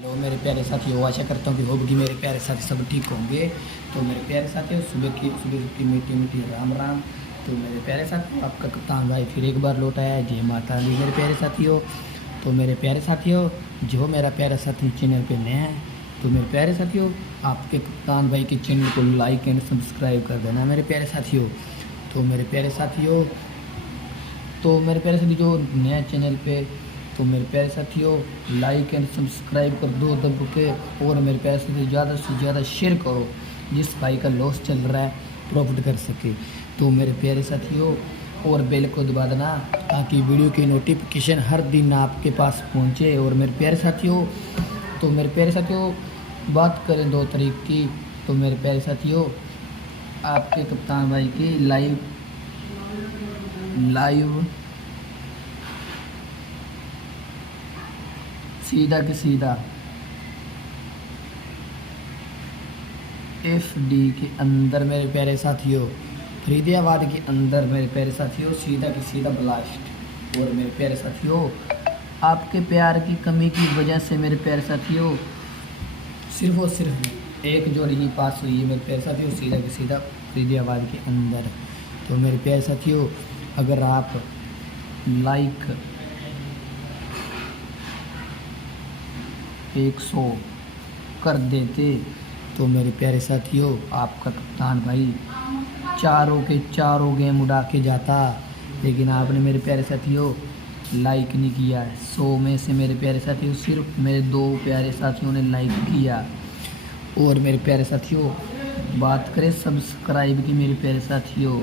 Hello मेरे प्यारे साथियों, आशा करता हूँ कि होगी मेरे प्यारे साथी सब ठीक होंगे। तो मेरे प्यारे साथियों, सुबह की मीठी मीठी राम राम। तो मेरे प्यारे साथियों, आपका कप्तान भाई फिर एक बार लौट आया है। जय माता दी मेरे प्यारे साथियों। तो मेरे प्यारे साथियों, जो मेरा प्यारा साथी चैनल पे नया है, तो मेरे प्यारे साथियों, आपके कप्तान भाई के चैनल को लाइक एंड सब्सक्राइब कर देना मेरे प्यारे साथियों। तो मेरे प्यारे साथियों, जो नया चैनल पे, तो मेरे प्यारे साथियों लाइक एंड सब्सक्राइब कर दो दब के। और मेरे प्यारे साथियों ज़्यादा से ज़्यादा शेयर करो, जिस भाई का लॉस चल रहा है प्रॉफिट कर सके। तो मेरे प्यारे साथियों, और बेल को दबा देना ताकि वीडियो की नोटिफिकेशन हर दिन आपके पास पहुंचे। और मेरे प्यारे साथियों, बात करें 2 तारीख की, तो मेरे प्यारे साथियों, आपके कप्तान भाई की लाइव सीधा के सीधा FD के अंदर मेरे प्यारे साथियों, फरीदियाबाद के अंदर मेरे प्यारे साथियों, सीधा के सीधा ब्लास्ट। और मेरे प्यारे साथियों, आपके प्यार की कमी की वजह से मेरे प्यारे साथियों, सिर्फ और सिर्फ एक जोड़ी ही पास हुई है मेरे प्यारे साथियों, सीधा के सीधा फरीदियाबाद के अंदर। तो मेरे प्यारे साथियों, अगर आप लाइक 100 कर देते तो मेरे प्यारे साथियों, आपका कप्तान भाई चारों के चारों गेम उड़ा के जाता। लेकिन आपने मेरे प्यारे साथियों लाइक नहीं किया। 100 में से मेरे प्यारे साथियों सिर्फ मेरे 2 प्यारे साथियों ने लाइक किया। और मेरे प्यारे साथियों, बात करें सब्सक्राइब की मेरे प्यारे साथियों,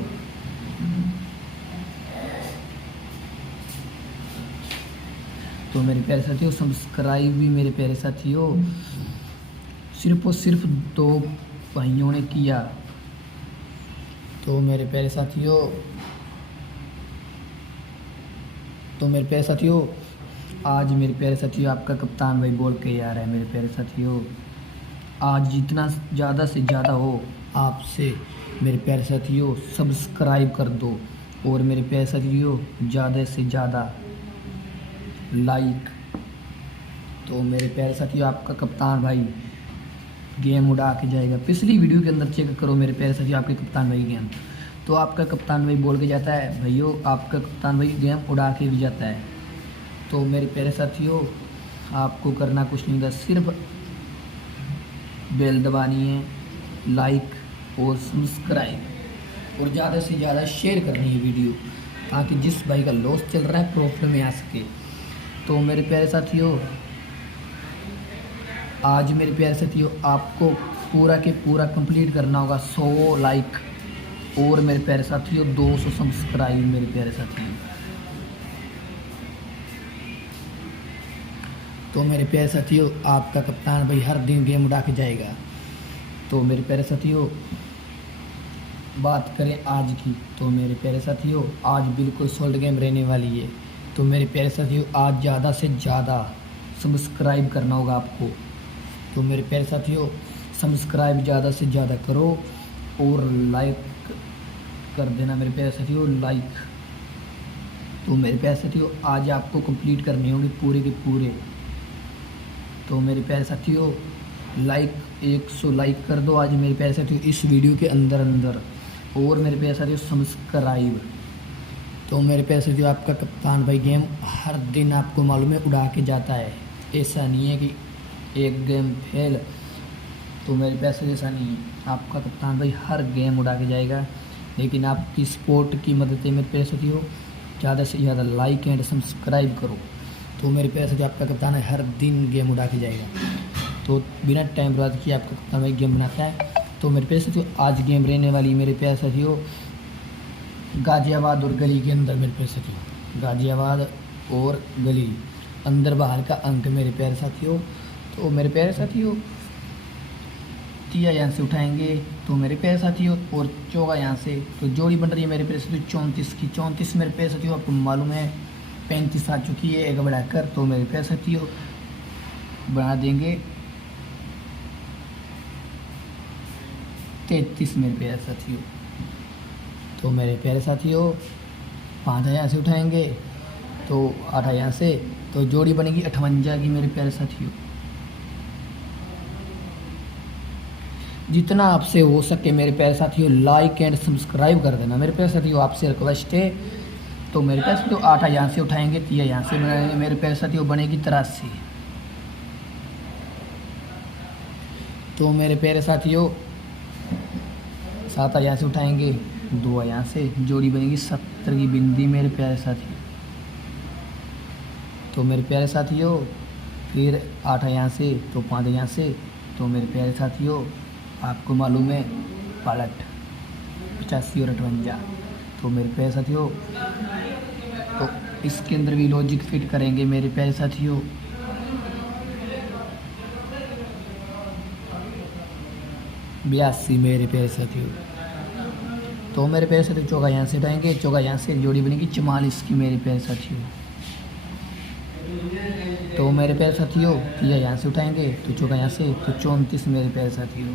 तो मेरे प्यारे साथियों सब्सक्राइब भी मेरे प्यारे साथियों सिर्फ और सिर्फ 2 भाइयों ने किया। तो मेरे प्यारे साथियों, आज मेरे प्यारे साथियों आपका कप्तान भाई बोल के आ रहा है मेरे प्यारे साथियों, आज जितना ज़्यादा से ज़्यादा हो आपसे मेरे प्यारे साथियों सब्सक्राइब कर दो। और मेरे प्यारे साथियों ज़्यादा से ज़्यादा लाइक। तो मेरे प्यारे साथियों, आपका कप्तान भाई गेम उड़ा के जाएगा। पिछली वीडियो के अंदर चेक करो मेरे प्यारे साथियों, आपके कप्तान भाई गेम, तो आपका कप्तान भाई बोल के जाता है भाइयों, आपका कप्तान भाई गेम उड़ा के भी जाता है। तो मेरे प्यारे साथियों, आपको करना कुछ नहीं था, सिर्फ बेल दबानी है, लाइक और सब्सक्राइब, और ज़्यादा से ज़्यादा शेयर करनी है वीडियो, ताकि जिस भाई का लॉस चल रहा है प्रॉफिट में आ सके। तो मेरे प्यारे साथियों, आज मेरे प्यारे साथियों आपको पूरा के पूरा कंप्लीट करना होगा 100 लाइक और मेरे प्यारे साथियों 200 सब्सक्राइब मेरे प्यारे साथियों। तो मेरे प्यारे साथियों, आपका कप्तान भाई हर दिन गेम उड़ा के जाएगा। तो मेरे प्यारे साथियों, बात करें आज की, तो मेरे प्यारे साथियों आज बिल्कुल सोल्ड गेम रहने वाली है। तो मेरे प्यारे साथियों, आज ज़्यादा से ज़्यादा सब्सक्राइब करना होगा आपको। तो मेरे प्यारे साथियों, सब्सक्राइब ज़्यादा से ज़्यादा करो और लाइक कर देना मेरे प्यारे साथियों, लाइक। तो मेरे प्यारे साथियों, आज आपको कंप्लीट करने होंगे पूरे के पूरे। तो मेरे प्यारे साथियों, लाइक 100 लाइक कर दो आज मेरे प्यारे साथियों इस वीडियो के अंदर। और मेरे प्यारे साथियों सब्सक्राइब। तो मेरे प्यारे साथियों, आपका कप्तान भाई गेम हर दिन आपको मालूम है उड़ा के जाता है। ऐसा नहीं है कि एक गेम फेल। तो मेरे प्यारे साथियों ऐसा नहीं है, आपका कप्तान भाई हर गेम उड़ा के जाएगा। लेकिन आपकी सपोर्ट की मदद से मेरे प्यारे साथियों ज़्यादा से ज़्यादा लाइक एंड सब्सक्राइब करो। तो मेरे प्यारे साथियों, आपका कप्तान है हर दिन गेम उड़ा के जाएगा। तो बिना टाइम बर्बाद किए आपका कप्तान भाई गेम बनाता है। तो मेरे प्यारे साथियों, आज गेम रहने वाली मेरे प्यारे साथियों गाज़ियाबाद और गली के अंदर मेरे प्यारे साथियों, गाज़ियाबाद और गली अंदर बाहर का अंक मेरे प्यारे साथियों। तो मेरे प्यारे साथियों, 30 यहाँ से उठाएंगे तो मेरे प्यारे साथियों, और 14 यहाँ से, तो जोड़ी बन रही है मेरे प्यारे साथियों 34 की। 34 मेरे प्यारे साथियों आपको मालूम है 35 आ चुकी है एक बढ़ाकर। तो मेरे प्यारे साथियों बना देंगे 33 मेरे प्यारे साथियों। तो मेरे प्यारे साथियों 5 यहाँ से उठाएंगे तो 8 यहाँ से, तो जोड़ी बनेगी 58 की मेरे प्यारे साथियों। जितना आपसे हो सके मेरे प्यारे साथियों लाइक एंड सब्सक्राइब कर देना। मेरे प्यारे साथियों आपसे रिक्वेस्ट है। तो मेरे प्यारे साथियों 8 यहाँ से उठाएंगे, 3 यहाँ से बनाएंगे, मेरे प्यारे साथियों बनेगी 83। तो मेरे प्यारे साथियों 7 यहाँ से उठाएंगे, 2 यहाँ से, जोड़ी बनेगी 70 की बिंदी मेरे प्यारे साथियों। तो मेरे प्यारे साथियों फिर 8 यहाँ से, तो 5 यहाँ से। तो मेरे प्यारे साथियों आपको मालूम है पलट 85 और 58। तो मेरे प्यारे साथियों तो इसके अंदर भी लॉजिक फिट करेंगे मेरे प्यारे साथियों। बयासी मेरे प्यारे साथियों। तो मेरे प्यारे साथियों चौका यहाँ से उठाएंगे, चौका यहाँ से, जोड़ी बनेगी 44 की मेरे प्यारे साथियों। तो मेरे प्यारे साथियों यह यहाँ से उठाएंगे, तो चौका यहाँ से, तो 34 मेरे प्यारे साथियों।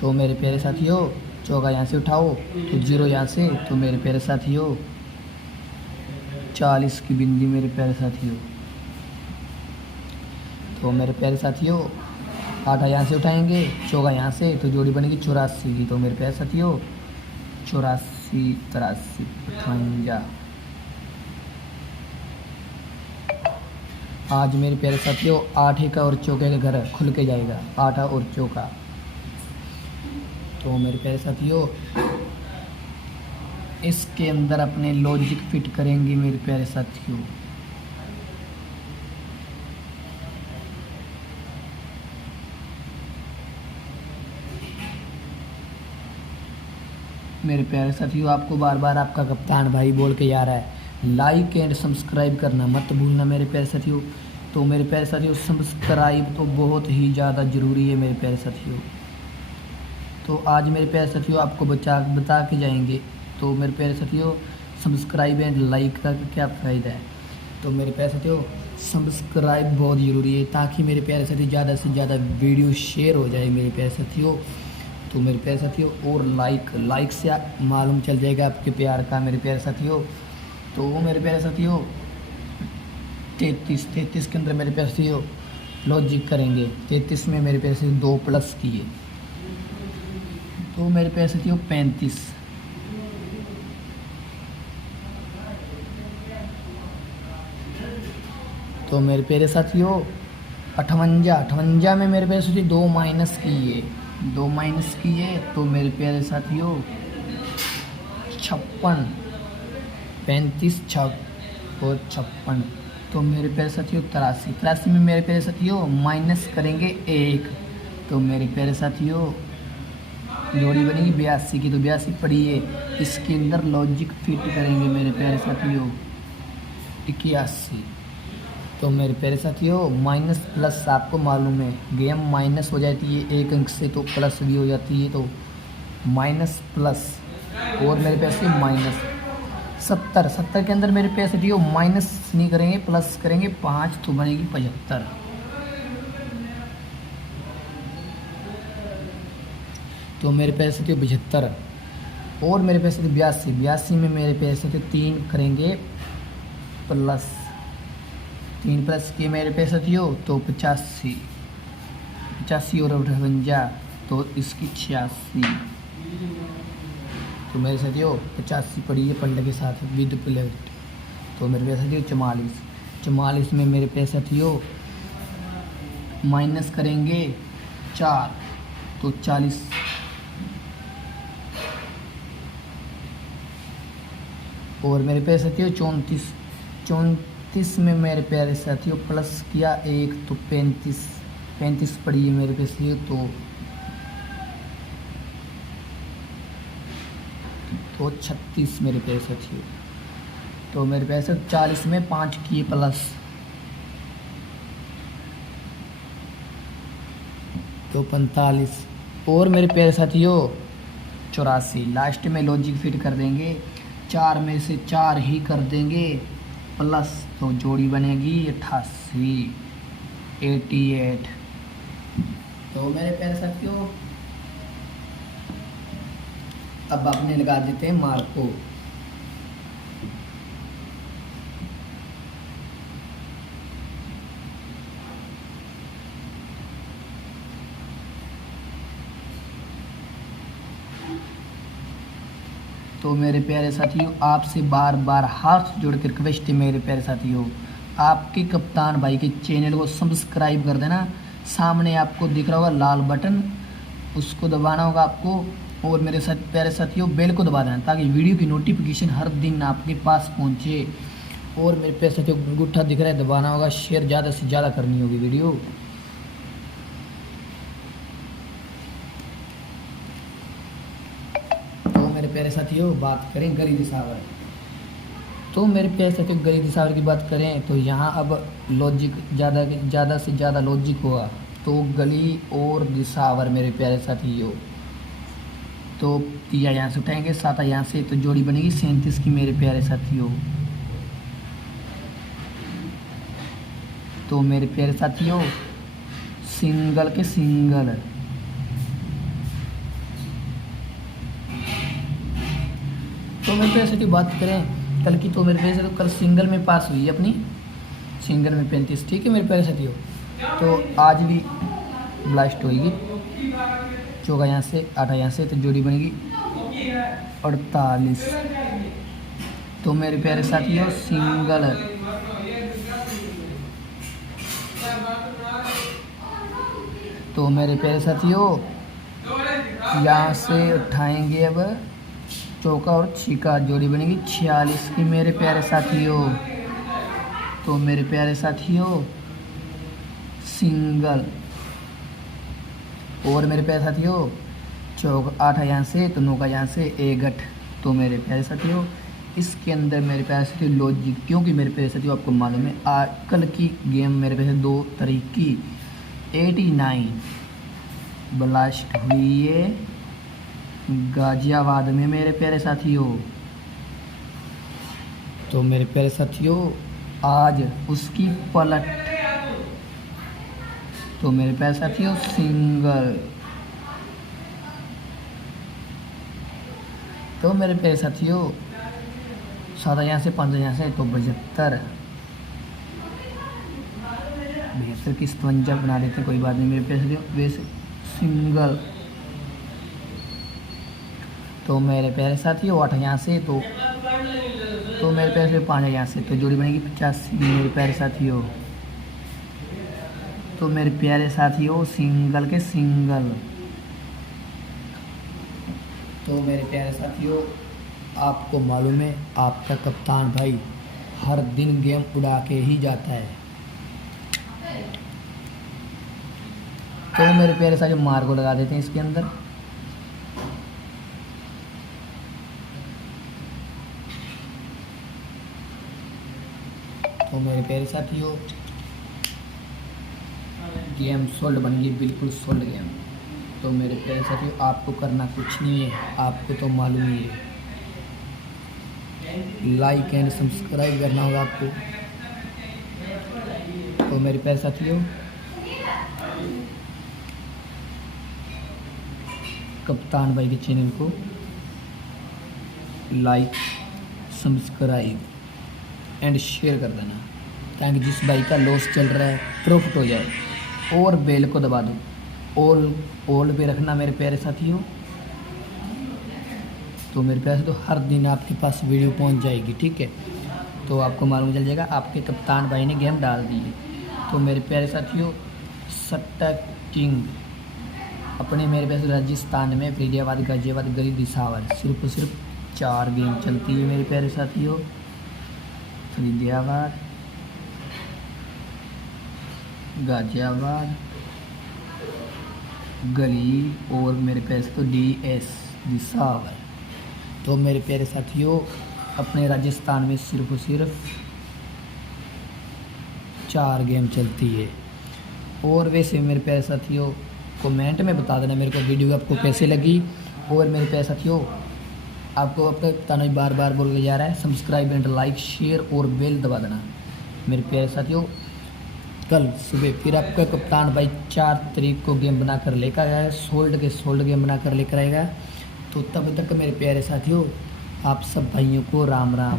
तो मेरे प्यारे साथियों चौका यहाँ से उठाओ, तो 0 यहाँ से, तो मेरे प्यारे साथियों 40 की बिंदी मेरे प्यारे साथियों। तो मेरे प्यारे साथियों 8 यहाँ से उठाएंगे, चौका यहाँ से, तो जोड़ी बनेगी 84 की। तो मेरे प्यारे साथियों 84, 83, 58। आज मेरे प्यारे साथियों 8 का और चौके का घर खुल के जाएगा, 8 और चौका। तो मेरे प्यारे साथियों इसके अंदर अपने लॉजिक फिट करेंगे मेरे प्यारे साथियों। मेरे प्यारे साथियों आपको बार बार आपका कप्तान भाई बोल के जा रहा है, लाइक एंड सब्सक्राइब करना मत भूलना मेरे प्यारे साथियों। तो मेरे प्यारे साथियों सब्सक्राइब तो बहुत ही ज़्यादा ज़रूरी है मेरे प्यारे साथियों। तो आज मेरे प्यारे साथियों आपको बता के जाएंगे। तो मेरे प्यारे साथियों सब्सक्राइब एंड लाइक का क्या फ़ायदा है। तो मेरे प्यारे साथियों सब्सक्राइब बहुत ज़रूरी है, ताकि मेरे प्यारे साथियों ज़्यादा से ज़्यादा वीडियो शेयर हो जाए मेरे प्यारे साथियों। तो मेरे प्यारे साथियों और लाइक से मालूम चल जाएगा आपके प्यार का मेरे प्यारे साथियों। तो वो मेरे प्यारे साथियों 33 के अंदर मेरे प्यारे साथियों लॉजिक करेंगे। 33 में मेरे प्यारे साथियों 2 प्लस किए, तो मेरे प्यारे साथियों 35। तो मेरे प्यारे साथियों 58 में मेरे प्यारे साथियों 2 माइनस किए, तो मेरे प्यारे साथियों 56, 35, 6 और 56। तो मेरे प्यारे साथियों 83 में मेरे प्यारे साथियों माइनस करेंगे 1, तो मेरे प्यारे साथियों जोड़ी बनेगी 82 की। तो 82 पड़ी है, इसके अंदर लॉजिक फिट करेंगे मेरे प्यारे साथियों 81। तो मेरे प्यारे साथियों माइनस प्लस आपको मालूम है, गेम माइनस हो जाती है 1 अंक से, तो प्लस भी हो जाती है। तो माइनस प्लस और मेरे प्यारे साथियों माइनस 70 के अंदर मेरे प्यारे साथियों माइनस नहीं करेंगे, प्लस करेंगे 5, तो बनेगी 75। तो मेरे प्यारे साथियों 75 और मेरे प्यारे साथियों 82 में मेरे प्यारे साथियों 3 करेंगे प्लस, 3 प्लस किए मेरे प्यारे साथियों, तो 85 और 58, तो इसकी 86। तो मेरे साथियों 85 पड़ी है पलटे के साथ विद प्लेट। तो मेरे प्यारे साथियों 44 में मेरे प्यारे साथियों माइनस करेंगे 4, तो 40। और मेरे प्यारे साथियों 34 में मेरे प्यारे साथियों प्लस किया 1, तो 35 पड़ी है मेरे प्यारे साथियों। तो 36 मेरे प्यारे साथियों। तो मेरे प्यारे साथियों 40 में 5 किए प्लस, तो 45 और मेरे प्यारे साथियों 84। लास्ट में लॉजिक फिट कर देंगे, 4 में से 4 ही कर देंगे प्लस, तो जोड़ी बनेगी 88। तो मेरे प्यारे साथियों अब आपने लगा देते हैं मार्क को। तो मेरे प्यारे साथियों, आपसे बार बार हाथ जोड़ के रिक्वेस्ट है मेरे प्यारे साथियों, आपके कप्तान भाई के चैनल को सब्सक्राइब कर देना। सामने आपको दिख रहा होगा लाल बटन, उसको दबाना होगा आपको, और मेरे साथ प्यारे साथियों बेल को दबा देना ताकि वीडियो की नोटिफिकेशन हर दिन आपके पास पहुंचे। और मेरे प्यारे साथियों अंगूठा दिख रहा है, दबाना होगा, शेयर ज़्यादा से ज़्यादा करनी होगी वीडियो। तो मेरे प्यारे साथियों बात करें गली दिसावर, तो मेरे प्यारे साथियों गली दिसावर की बात करें तो यहाँ अब लॉजिक ज़्यादा से ज़्यादा लॉजिक हुआ। तो गली और दिसावर मेरे प्यारे साथियों, तो 3 यहाँ से उठाएंगे, 7 यहाँ से, तो जोड़ी बनेगी 37 की मेरे प्यारे साथियों। तो मेरे प्यारे साथियों सिंगल के सिंगल, तो मेरे प्यारे साथियों बात करें कल की, तो मेरे प्यारे साथियों कल सिंगल में पास हुई है अपनी, सिंगल में 35, ठीक है मेरे प्यारे साथियों। तो आज भी ब्लास्ट होगी, चौका यहाँ से, 8 यहाँ से, तो जोड़ी बनेगी 48। तो मेरे प्यारे साथियों सिंगल, तो मेरे प्यारे साथियों यहाँ से उठाएंगे अब चौका और छक्का, जोड़ी बनेगी 46 की मेरे प्यारे साथियों। तो मेरे प्यारे साथियों सिंगल, और मेरे प्यारे साथियों चौका 8 यहाँ से, तो 9 यहाँ से 1 तो मेरे प्यारे साथियों इसके अंदर मेरे प्यारे साथियों लॉजिक, क्योंकि मेरे प्यारे साथियों आपको मालूम है आज कल की गेम मेरे प्यारे 2 तारीख की 89 ब्लास्ट हुई है गाजियाबाद में मेरे प्यारे साथियों। तो मेरे प्यारे साथियों आज उसकी पलट, तो मेरे प्यारे साथियों सिंगल, तो मेरे प्यारे साथियों 7 यहाँ से, 5 यहाँ से, तो 72 की 57 बना देते कोई बात नहीं मेरे प्यारे साथियों, वैसे सिंगल। तो मेरे प्यारे साथियों 8 यहाँ से, तो मेरे प्यारे साथियों 5 यहाँ से, तो जोड़ी बनेगी 85 मेरे प्यारे साथियों। तो मेरे प्यारे साथियों सिंगल के सिंगल, तो मेरे प्यारे साथियों आपको मालूम है आपका कप्तान भाई हर दिन गेम उड़ा के ही जाता है। तो मेरे प्यारे साथियों मार को लगा देते हैं इसके अंदर, तो मेरे प्यारे साथियों गेम सोल्ड बन गई, बिल्कुल सोल्ड गेम। तो मेरे प्यारे साथियों आपको करना कुछ नहीं है, आपको तो मालूम ही है, लाइक एंड सब्सक्राइब करना होगा आपको। तो मेरे प्यारे साथियों कप्तान भाई के चैनल को लाइक सब्सक्राइब एंड शेयर कर देना ताकि जिस भाई का लॉस चल रहा है प्रॉफिट हो जाए, और बेल को दबा दो, ऑल पे रखना मेरे प्यारे साथियों। तो मेरे प्यारे साथियों हर दिन आपके पास वीडियो पहुंच जाएगी, ठीक है, तो आपको मालूम चल जाएगा आपके कप्तान भाई ने गेम डाल दी है। तो मेरे प्यारे साथियों सट्टा किंग अपने मेरे प्यारे राजस्थान में फरीदाबाद, गाजियाबाद, गली दिसावर सिर्फ और सिर्फ 4 गेम चलती है मेरे प्यारे साथियों। फरीदाबाद, गाजियाबाद, गली और मेरे प्यारे साथियों DS दिसावर। तो मेरे प्यारे साथियों अपने राजस्थान में सिर्फ और सिर्फ 4 गेम चलती है। और वैसे मेरे प्यारे साथियों कमेंट में बता देना मेरे को वीडियो आपको कैसे लगी। और मेरे प्यारे साथियों आपको अपने बताना बार बार बोल के जा रहा है, सब्सक्राइब एंड लाइक शेयर और बेल दबा देना मेरे प्यारे साथियों। कल सुबह फिर आपका कप्तान भाई 4 तारीख को गेम बना कर लेकर आया है, सोल्ड गेम बना कर लेकर आएगा। तो तब तक मेरे प्यारे साथियों आप सब भाइयों को राम राम।